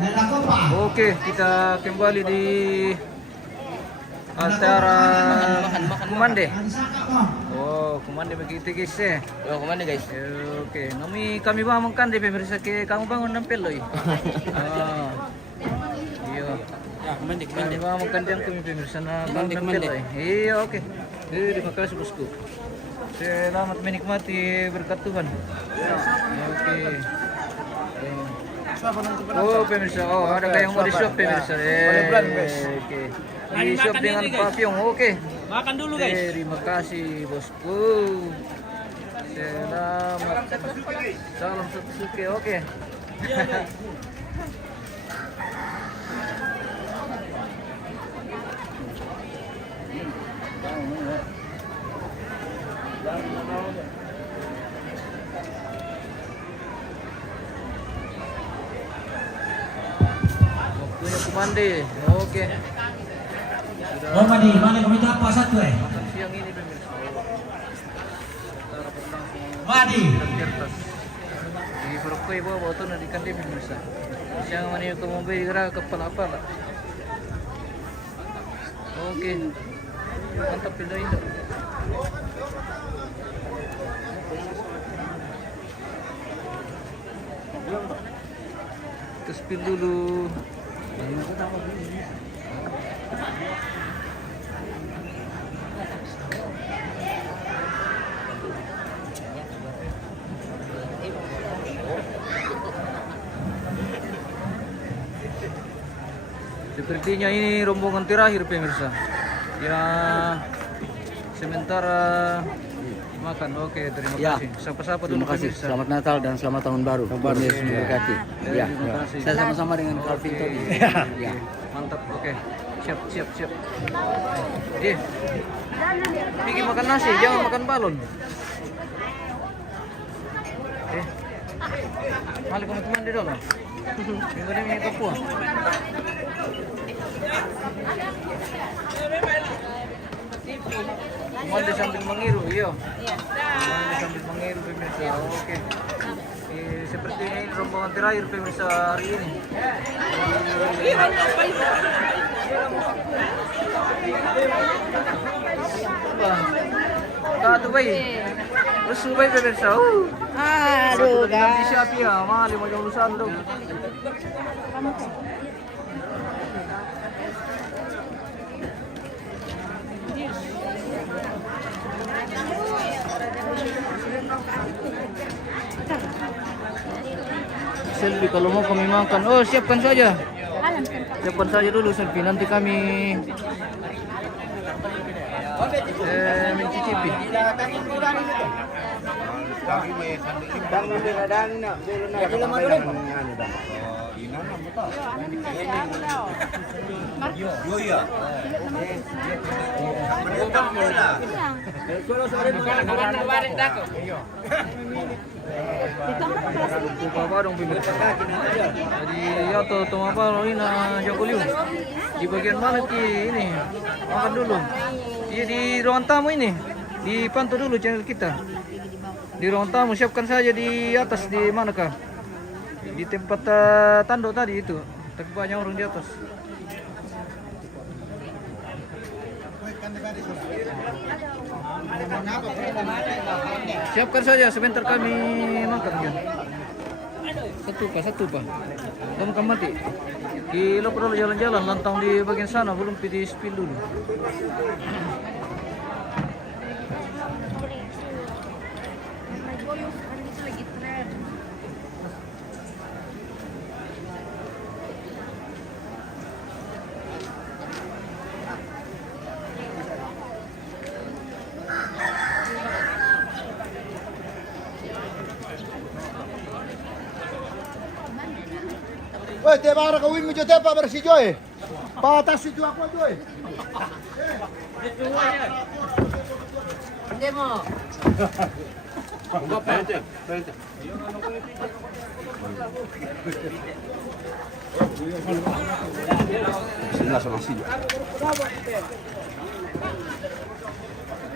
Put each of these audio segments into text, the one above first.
Oke, kita kembali di acara Kumande. Oh, Kumande begitu guys ya. Oh, kemana guys? Oke, kami bangun di pemirsa ke kamu bangun nampil loh. Iya. Ya, kemana? Kami bangun yang kami pemirsa na bangun nampil loh. Iya, oke. Terima kasih bosku. Selamat menikmati berkat Tuhan. Oke. Oh pemirsa, ada yang mau di-shop pemirsa. Oke. Di-shop dengan Pak Pyong. Oke. Makan dulu guys. Terima kasih bosku. Selamat. Salam satu suke. Oke. Waktunya Kumande. Oke. Oh Madi, mana kamu itu apa satu Makan siang ini pemirsa. Madi. Di Perokoi bawa tuh nanti kan dia pemirsa. Siang mana itu mau beli gerak kepala apa lah. Oke. Mantap pindah itu. Kita spill dulu. Sepertinya ini rombongan terakhir pemirsa. Ya, sementara makan. Oke, terima kasih. Sapa-sapa dulu Terima kasih. pemirsa. Selamat Natal dan selamat tahun baru. Yesus memberkati. Ya, Terima kasih. saya sama-sama dengan Calvin tadi. Ya. Mantap. Oke. Siap. Bikin makan nasi, jangan makan balon. Mali kamu teman di dalam. Minggu ini minyak kapua. Mandi sambil mengiru, iya. Mandi sambil mengiru pemirsa. Oke. Seperti ini rombongan terakhir pemirsa hari ini. Katu bayi. Rusuh bayi pemirsa. Aduh, Nanti siapa ya? Mali mau jauh lusan dong. Selvi kalau mau kami makan. Oh, siapkan saja. Siapkan saja dulu Selvi. Nanti kami mencicipi. Lupa dong pemirsa. Jadi ya tuh apa ini Jogoliu. Di bagian mana ki ini? Makan dulu. Iya di ruang tamu ini. Dipantau dulu channel kita. Di ruang tamu siapkan saja di atas di manakah? Di tempat tanduk tadi itu. Tapi banyak orang di atas. Siapkan saja sebentar kami makan ya. Satu pak. Kamu kan mati. Lo perlu jalan-jalan lantang di bagian sana belum di spill dulu. Woi, te bara kawin mo jote pa bersih joy. Patas itu aku joy. Demo. Sebelah sama sini.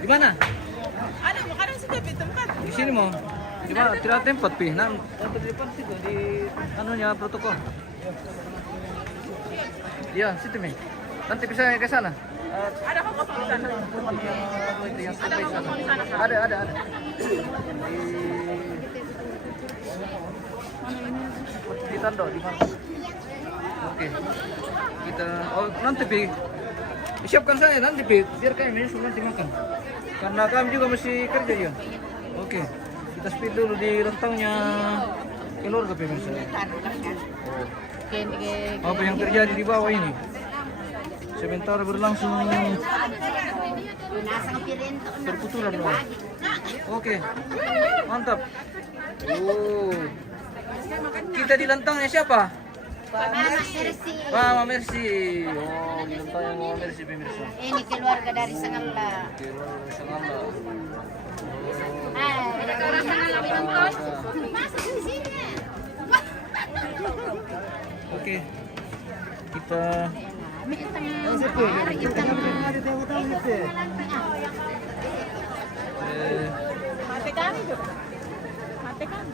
Di mana? Ada makanan sudah di tempat. Di sini mau. Di mana? Tidak tempat pi. Nah, tempat di depan situ di anunya protokol. Iya, situ Mi. Nanti bisa ke sana. Ada kok kosong di sana. Itu yang Ada sampai kok sana. kosong di sana. Ada. Di Tando di mana? Oke. Kita nanti Pi. Siapkan saya nanti Pi. Biar kami semua nanti makan. Karena kami juga masih kerja ya. Oke. Kita speed dulu di rentangnya keluarga pemirsa. Apa yang terjadi di bawah ini? Sebentar berlangsung perputulan dong. Oke, mantap. Kita di lantangnya siapa? Mama Mercy. Oh, di lantangnya Mama Mercy pemirsa. Ini keluarga dari Sangala. Keluarga Sangala. Oke, kita Mati kami juga. Mati kami.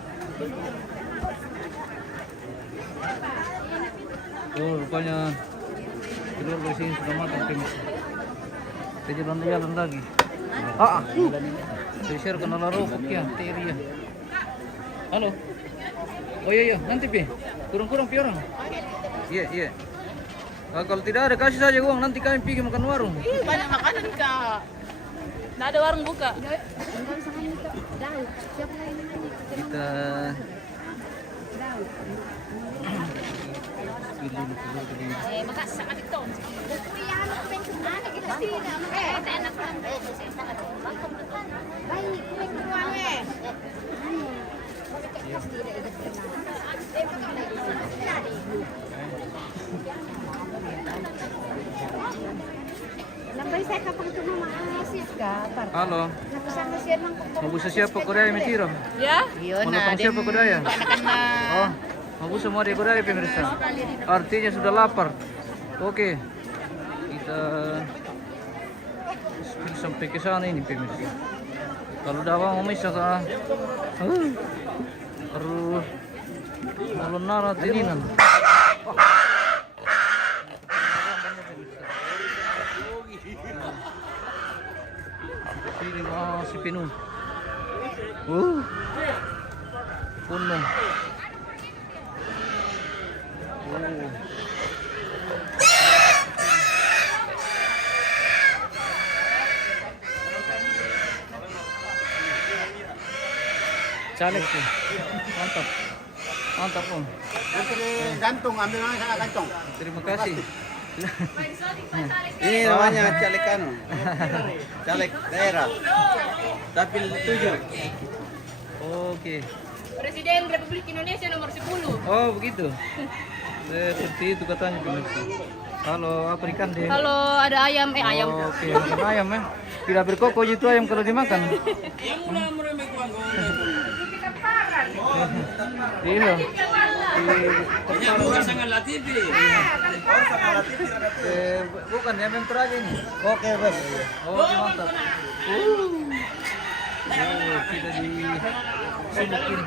oh rupanya keluarga sini sudah makan pemirsa. Kita jalan lagi. Saya share kenal rokok ya, teri ya. Halo. Oh iya, nanti Pi. Kurang-kurang Pi orang. Iya. Kalau tidak ada kasih saja uang, nanti kami pergi makan warung. Ih, banyak makanan Kak. Nggak ada warung buka. Kita Lambai saya kapag tumamasis ka, halo. napasama siya ng Mabusa siapa Korea mitiro? Ya? Menonton siapa Korea? Oh, mabusa semua di Korea pemirsa. Artinya sudah lapar. Oke. Kita sampai ke sana ini pemirsa. Kalau dawa mau misah harus melunara tininan. Ini masih penuh. Penuh. Caleg sih. Mantap Om. Gantung, ambil lang sa gantung. Terima kasih. Ini namanya caleg anu. Caleg daerah. Dapil 7. Oke. Presiden Republik Indonesia nomor 10. Oh begitu. Seperti itu katanya pemirsa. Halo, apa ikan deh? Halo, ada ayam. Ayam. Oke, makan ayam ya. Tidak berkokok itu ayam kalau dimakan. Iya. Bukan ya, memang terakhir ini. Oke, Bos. Oh, mantap. Kita di sulukin.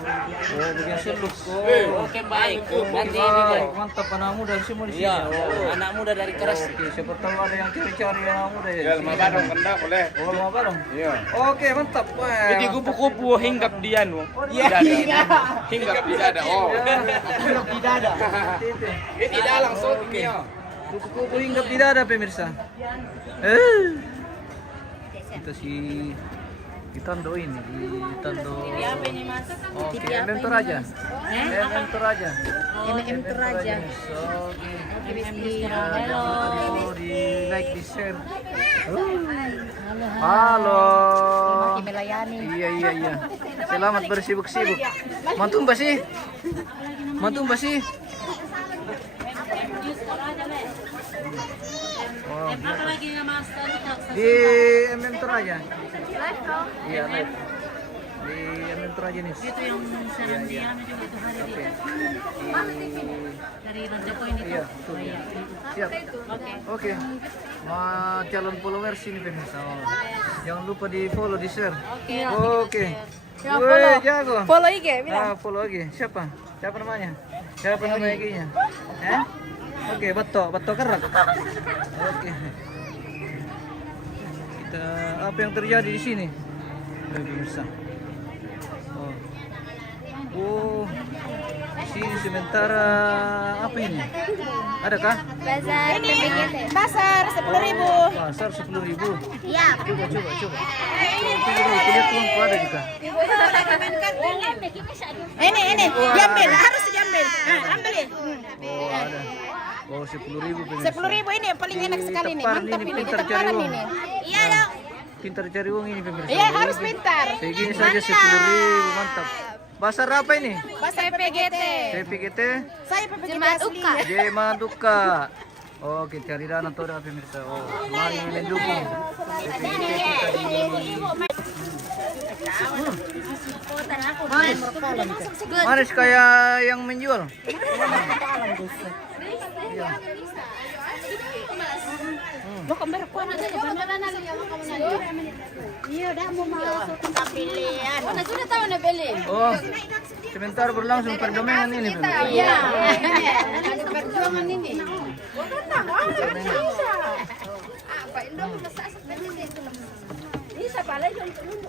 Oh, bagian seluk. Oh, Oke baik. Nanti baik. Mantap anak muda semua di sini. Iya, anak muda dari keras. Oke, siapa tahu ada yang cari-cari anak muda ya. Ya, lima barong kena boleh. Oh, lima barong. Iya. Oke, mantap. Wah, Jadi mantap. kupu-kupu hinggap dia nu. Iya. Hinggap tidak ada. Oh. Tidak ada. Tidak langsung dia. Kupu-kupu hinggap tidak ada pemirsa. Kita di Tando ini, di Tando. Apa ini Mas? Oke, MM Toraja. MM Toraja. MM Toraja. Oke. Di like, di share. Halo. Maki melayani. Iya. Selamat bersibuk-sibuk. Mantum ba sih? Oh, Apa lagi ya Mas? di MM Toraja. Iya, live. Di MM Toraja nih. Itu yang sedang di anu juga itu hari Oke. dari Raja Poin itu. Iya, betul. Siap. Oke. Calon follower sini pemirsa. Jangan lupa di follow, di share. Oke. Ya, Woi, jago. Follow IG bilang. Follow lagi. Siapa namanya? Siapa nama ikinya? Oke, Bato Kerak. Oke. Kita apa yang terjadi di sini? Pemirsa. Oh, di sini sementara apa ini? Adakah? Bazar PPGT. Pasar 10.000. Pasar 10.000. Iya. Coba. Lihat tuh ada juga. Ini diambil, harus diambil. Ambilin. Oh, ada. Oh, 10.000 pemirsa. 10.000 ini yang paling enak sekali nih. Teparan Mantap ini, ini, pintar cari teparan uang. ini. Iya dong. Pintar cari uang ini pemirsa. Iya, harus pintar. Segini saja 10.000, mantap. Pasar apa ini? Pasar PPGT. PPGT? Saya PPGT Jemaat asli. Uka. Jemaat Uka. Oke, cari dana tuh dah pemirsa. Oh, mari mendukung. Manis kayak yang menjual. Iya, udah mau masuk tempat pilihan. Oh, sudah tahu nak beli. Oh, sebentar berlangsung perdamaian ini pemirsa. Iya. Ada perjuangan ini. Apa Indo masak sebenarnya itu. Bisa pala yang dulu.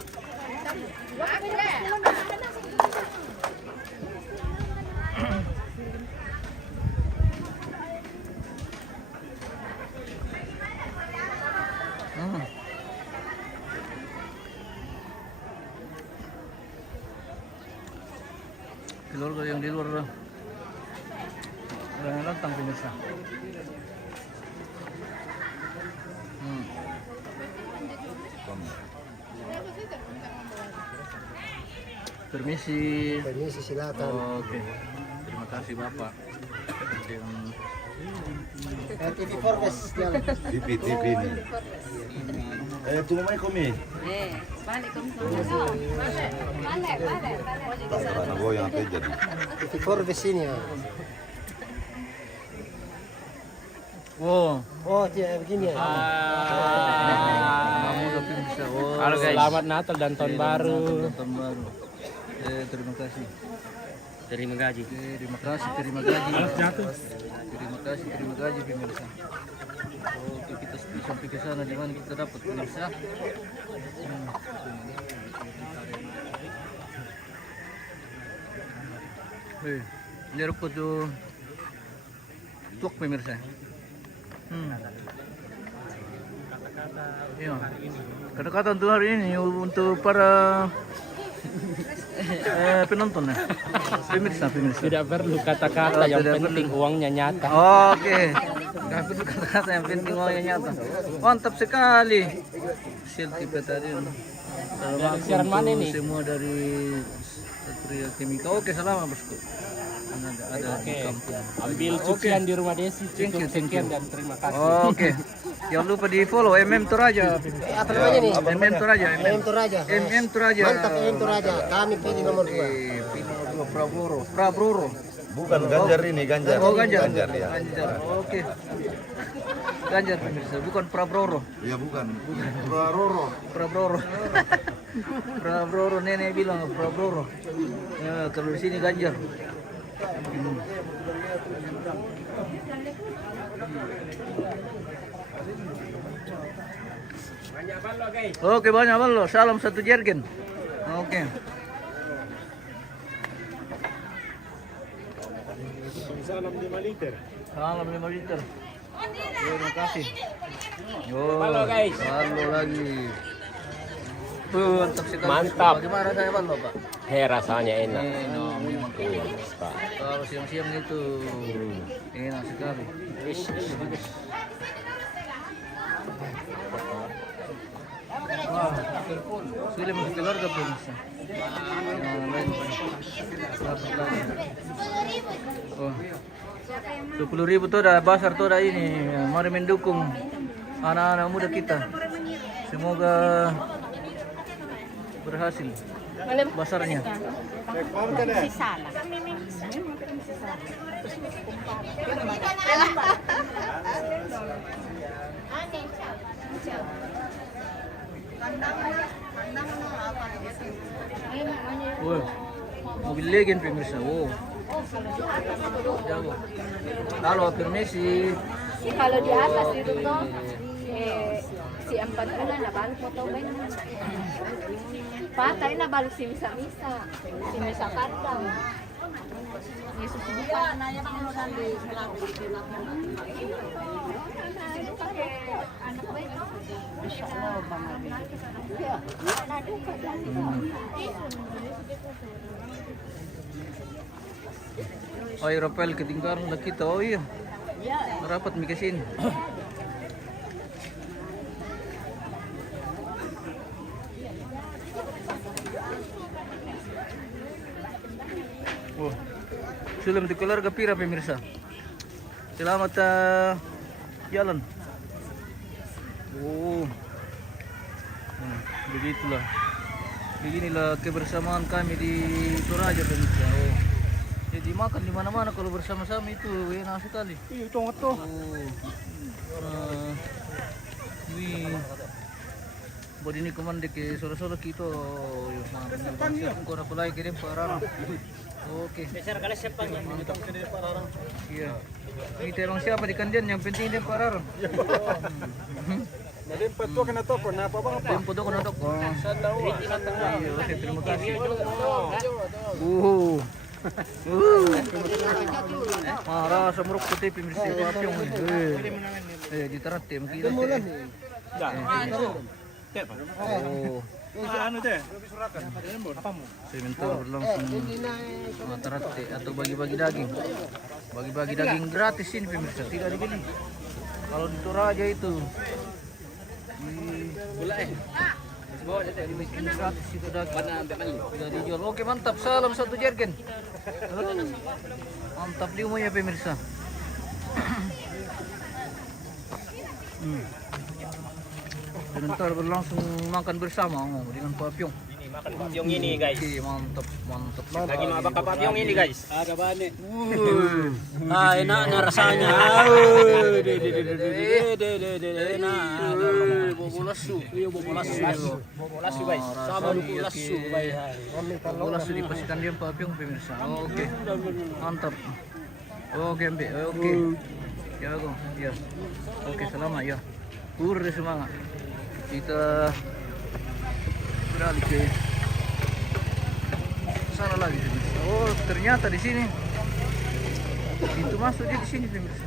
Keluarga yang di luar yang datang pemirsa. Permisi. silakan. Oke. Terima kasih Bapak. TV Forbes jalan. TV ini. Tunggu mai kami. Tak goyang aja jadi. TV Forbes ini ya. Wow. Oh, dia begini ya. Halo guys. Selamat Natal dan Tahun Baru. Tahun baru. Terima kasih. Terima gaji. Terima kasih. Terima kasih pemirsa. Oke, kita sampai ke sana di mana kita dapat pemirsa. Ini rumput tuh tuak pemirsa. Iya. Kata-kata untuk hari ini untuk para penonton ya. Pemirsa. Tidak perlu kata-kata, yang penting uangnya nyata. Oke. Nggak perlu kata-kata, yang penting uangnya nyata. Mantap sekali. Siltipe tadi. Siaran mana ini? Semua dari Satria Kimika. Oke, selamat bosku. Ada di kampung. Ambil cucian di rumah Desi. Thank you. Sekian dan terima kasih. Oke. Jangan lupa di follow MM Toraja. Apa namanya nih? MM Toraja. MM Toraja. MM Toraja. Mantap MM Toraja. Kami pilih nomor 2. Pilih nomor 2 Prabroro. Bukan Ganjar ini, Ganjar. Oh, Ganjar. Ganjar ya. Ganjar. Oke. Ganjar pemirsa, bukan Prabroro. Iya bukan. Roro. Prabroro. Prabroro, nenek bilang Prabroro. Ya, kalau di sini Ganjar. Oke, banyak ballo. Salam satu jergen. Oke. Salam 5 liter. Salam 5 liter. Terima kasih. Ballo, guys. Ballo lagi. Mantap sekali. Mantap. Bagaimana rasanya ballo, Pak? Rasanya enak. Enak. Iya, Pak. Kalau siang-siang itu enak sekali. Wah, sudah masuk keluarga pemirsa. Yang lain oh, 10.000 tuh dah basar tuh dah ini. Mari mendukung anak-anak muda kita. Semoga berhasil basarnya. Wow, mobil legend pemirsa. Wow, Jago. Kalau afirmasi. Kalau di atas itu tuh si 4 bulan nabalik mo to ba na? Patay nabalik si misa-misa. Si misa karta. Yesus dia naya pang ano dali malapit dito na. Anak ba ito? Insyaallah Ay, Rafael, ketinggalan na kita. Oh iya. Merapat mi kesini. Oh. Sulam di keluarga pira pemirsa. Selamat jalan. Oh. Begitulah. Beginilah kebersamaan kami di Toraja pemirsa. Oh. Jadi makan di mana-mana kalau bersama-sama itu enak sekali. Iya, tunggu tuh. Ini buat ini komande ke sore-sore kita. Kau nak mulai kirim parang. Oke. Besar kali siapa yang Iya. Ini terong siapa di kandian yang penting dia parang. Jadi petu kena toko, na apa bang? Tempo tu kena tok. Iya, oke, terima kasih. Marah semuruk putih pemirsa papyong. Di teratim kita. Oh. Sebentar berlangsung teratim atau bagi-bagi daging. Bagi-bagi daging gratis ini pemirsa, tidak dibeli. Kalau di Toraja itu gratis itu daging. Tidak dijual. Oke, mantap. Salam satu jergen. Mantap di umumnya pemirsa. Sebentar berlangsung makan bersama dengan papyong. makan papyong ini guys. Oke, mantap, mantap. Lagi mabak papyong ini guys. Ada banyak. Enak na rasanya. Enak. Bobolasu. Iya bobolasu. Bobolasu guys. Sabar bobolasu guys. Bobolasu dipastikan dia papyong pemirsa. Oke. Mantap. Oke, Mbe. Oke. Ya, Go. Ya. Oke, selamat ya. Semangat. Kita beralih ke sana lagi. Oh, ternyata di sini. Pintu masuk dia di sini pemirsa.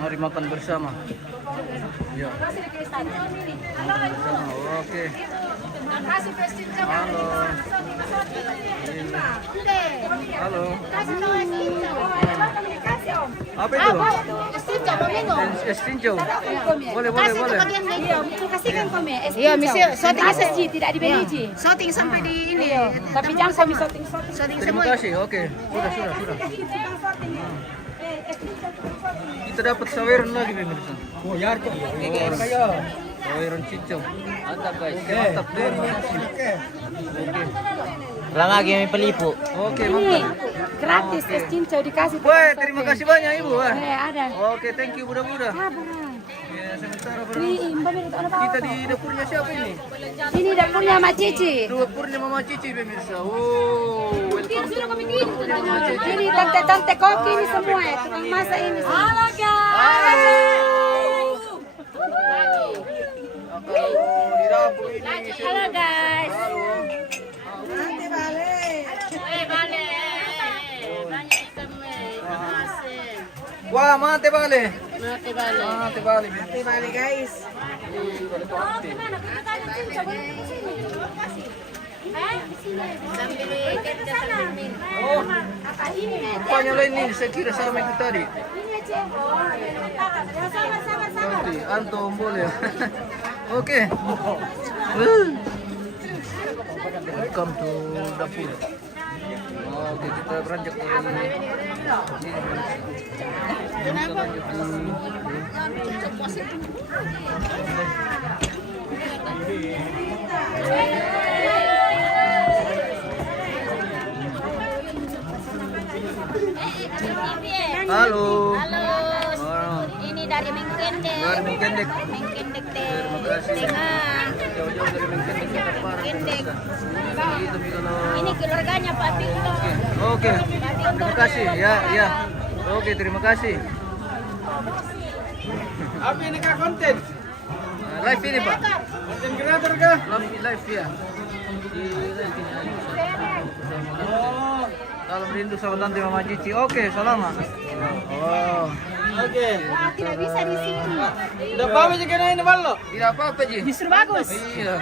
Mari makan bersama. Ya. Bersama. Oke. Halo. Halo. Apa itu? Estinjo. Boleh. Kasihkan kami. Iya, misi shooting SSG tidak dibeli Ji. Shooting sampai di ini. Tapi jangan kami shooting. Terima kasih. Oke. Sudah. Kita dapat saweran lagi pemirsa. Oh ya, Saweran cincau. Mantap guys. Mantap. Terima kasih. Oke. lagi kami pelipu. Oke, mantap. Gratis es cincau dikasih. Wah, terima kasih banyak Ibu. Wah. Ada. Oke, thank you Buddha. Ya, sementara kita di dapurnya siapa ini? Ini dapurnya Mak Cici. Dapurnya Mama Cici pemirsa. Oh, welcome to dapurnya Mama Cici. Ini tante-tante koki ini semua ya, tukang masak ini. Halo guys. Di dapur ini. Halo guys. Nanti balik. Banyak ikan masih. Wah, mate bale. Mati balik. Mate bale. Nanti balik guys. Oh, rupanya lain nih. Saya kira sama itu tadi. Oke, antum boleh. Oke. Welcome to dapur. Oke, kita beranjak dari sini. Kita lanjut dulu. Halo. Halo. Ini dari Mengkendek. Dari Mengkendek. Mengkendek teh. Terima kasih. Dengan Jauh-jauh dari Mengkendek kita parah. Mengkendek. Gitu kalau. Ini keluarganya Pak Victor. Oke. Terima kasih. Ya, ya. Oke, terima kasih. Apa ini kah konten? Live ini, Pak. Konten kreator kah? Live ya. Di live ini aja. Oh, Salam rindu sama tante Mama Cici. Oke, selamat. Oh. oke. Wah, tidak bisa di sini. Udah apa aja kena ini ballo? Tidak apa-apa, Ji. Justru bagus. Iya.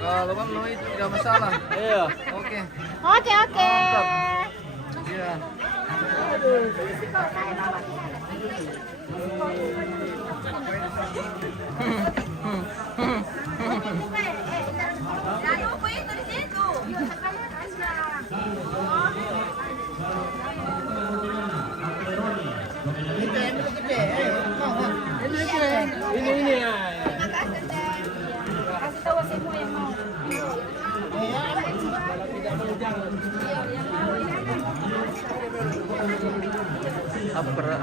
Kalau Bang itu tidak masalah. Iya. Oke. Oke, oke. Iya. Ini ya. Kasih tahu semua yang mau.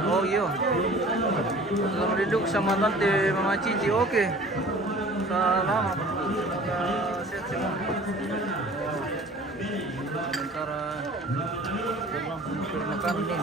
Oh iya. Selamat duduk sama tante Mama Cici. Oke. Selamat. Sehat semua. Sementara berlangsung makan nih.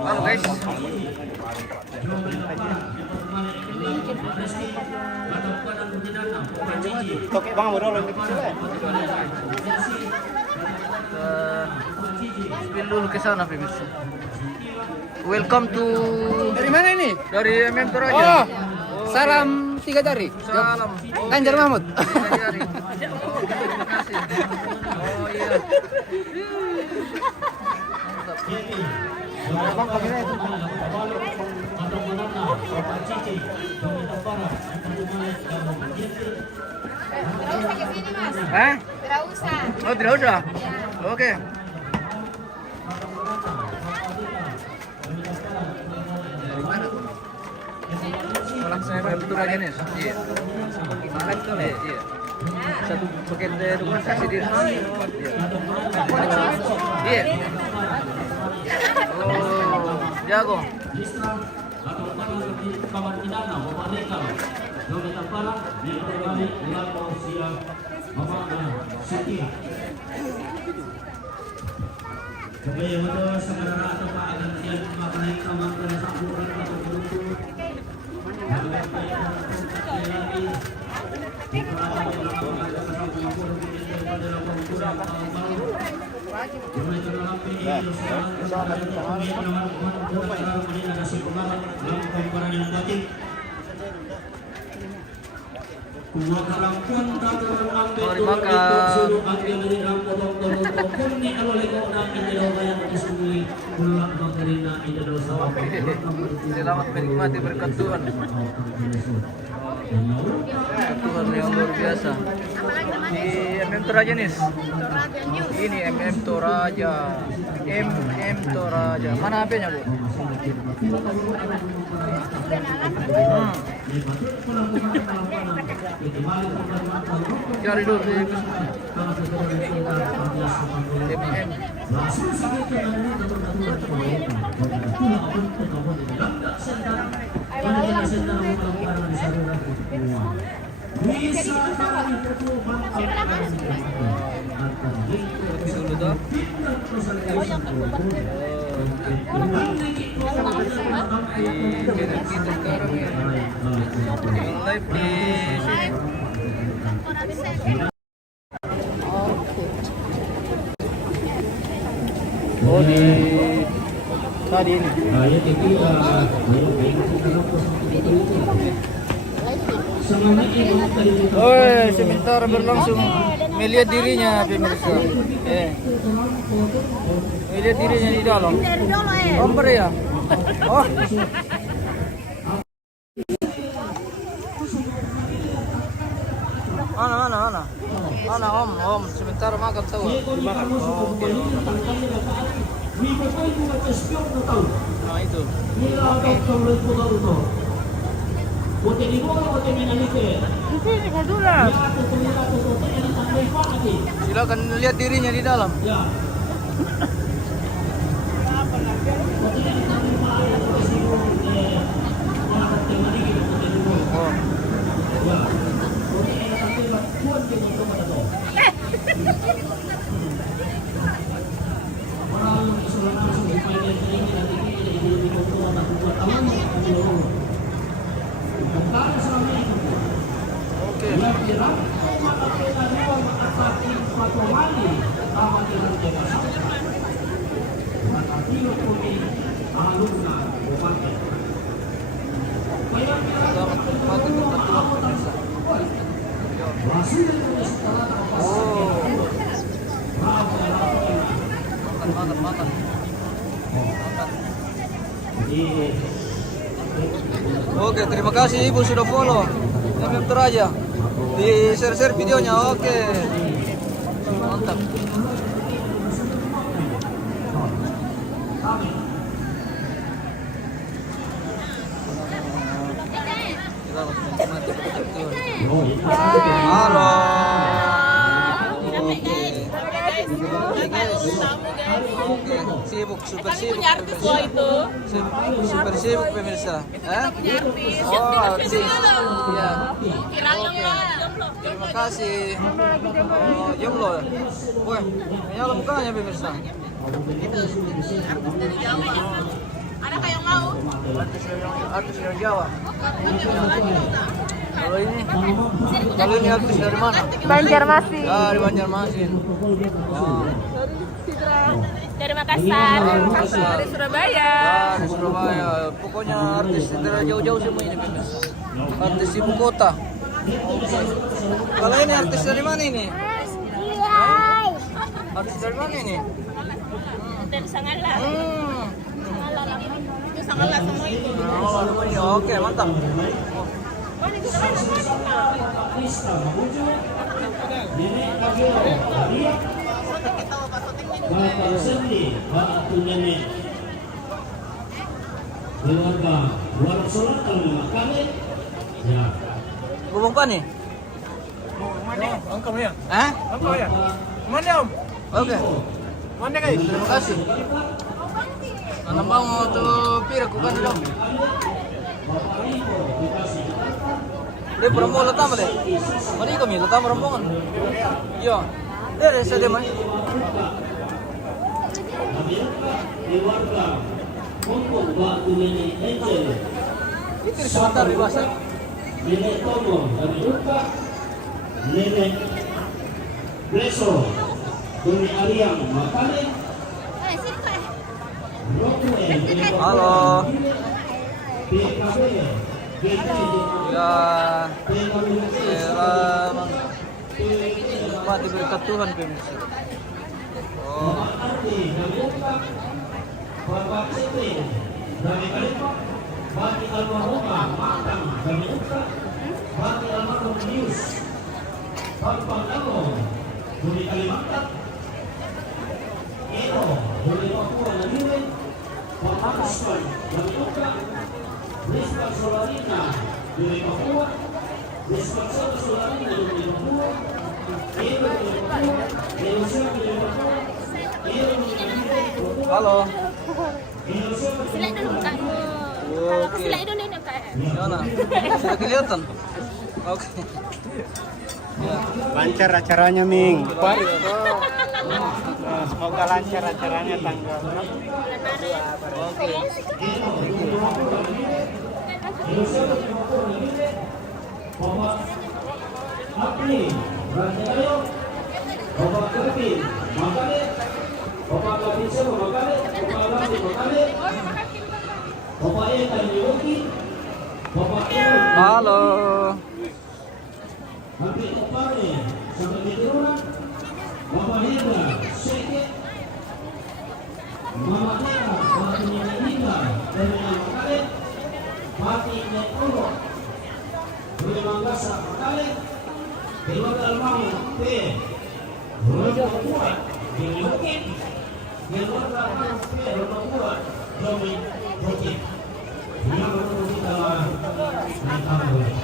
Halo guys. Oke, Bang, udah lagi Spill dulu ke sana, Fimis. Welcome to Dari mana ini? dari MM Toraja. Oh, salam 3 jari. Salam. Ganjar Mahmud. Terima kasih. Oh iya. Hah? Tidak usah. Oh tidak usah. Oke. Orang saya betul aja nih. Iya. Makan tuh ya. Iya. Satu paket dokumentasi di rumah. Iya. Oh, jago. Mau dimakan. Selamat menikmati berkat Tuhan. Berkat Tuhan yang luar biasa. Di MM Toraja nih. Ini MM Toraja. MM Toraja. Mana HP-nya, Bu? Cari dulu di MM. Dulu tuh. Kita sekarang ya. Live di sini. Oh di tadi ini. Oh sebentar berlangsung melihat dirinya pemirsa. Melihat dirinya di dalam. Om ya. Oh. Mana om, sebentar makan tahu. Dimakan. Oh, oke. Nah itu. Silakan lihat dirinya di dalam. Makan. Oke, terima kasih Ibu sudah follow. Yang teraja di share videonya. Oke, mantap. Halo. Oke, sibuk, super sibuk. Super sibuk pemirsa. Oh, artis. Ya. Terima kasih. Oh, jomblo. Woi, nyala mukanya pemirsa. Ada kayak mau? Artis dari Jawa. Kalau ini artis dari mana? Banjarmasin. Dari Banjarmasin. Oh. Dari Makassar. Makassar. Dari Surabaya. Dari Surabaya. Pokoknya artis dari jauh-jauh semua ini pemirsa. Artis ibu kota. Kalau ini artis dari mana ini? Artis dari mana ini? Dari Sangala. Itu sangatlah semua itu. Oh, semuanya. Oke, mantap. Bubung apa nih? Angkam ya? Hah? Angkam ya? Mana om? Oke. Mana guys? Terima kasih. Nanam mau tuh pira kukan dong. Dia perempuan letam deh. Mana kami letam rombongan? Iya. Dia saya deh, Mas. Itu sebentar di bawah. Nenek Bleso Doni Ariang Makane Halo. Ya, selamat diberkat Tuhan pemirsa. Oh. Bagi almarhumah matang kami ucap, bagi almarhum Yus, Bapak Damo, dari Kalimantan, Eno, dari Papua dan Yule, Bapak Aswan, kami ucap, Rizka Solarina, dari Papua, Rizka Solarina dari Papua, Eno dari Papua, Eno dari Papua, Eno dari Papua. Halo. Sila dulu kamu. Oke. Sila dulu nih kak. Gimana? Sudah kelihatan? Oke. Ya. Lancar acaranya, Ming. Baru. Semoga lancar acaranya tanggal 6. Oke. Halo. Habis kepare sampai di turun Bapak Hendra Syekh Mama Nera Batunya Nindra dari Makalet Bati Nekolo dari Manggasa Makalet keluarga Almarhum P keluarga Kuat dari Bukit keluarga Almarhum P keluarga Kuat Domi Bukit yang bertemu kita naik tambah.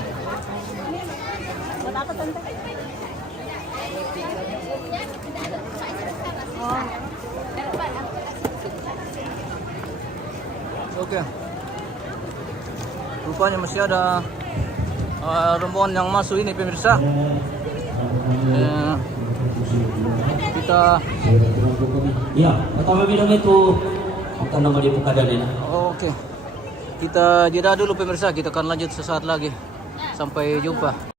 Oke. Rupanya masih ada rombongan yang masuk ini pemirsa. Kita Ya, pertama minum itu bukan nama di Pukadanen. oke. Kita jeda dulu pemirsa, kita akan lanjut sesaat lagi. Sampai jumpa.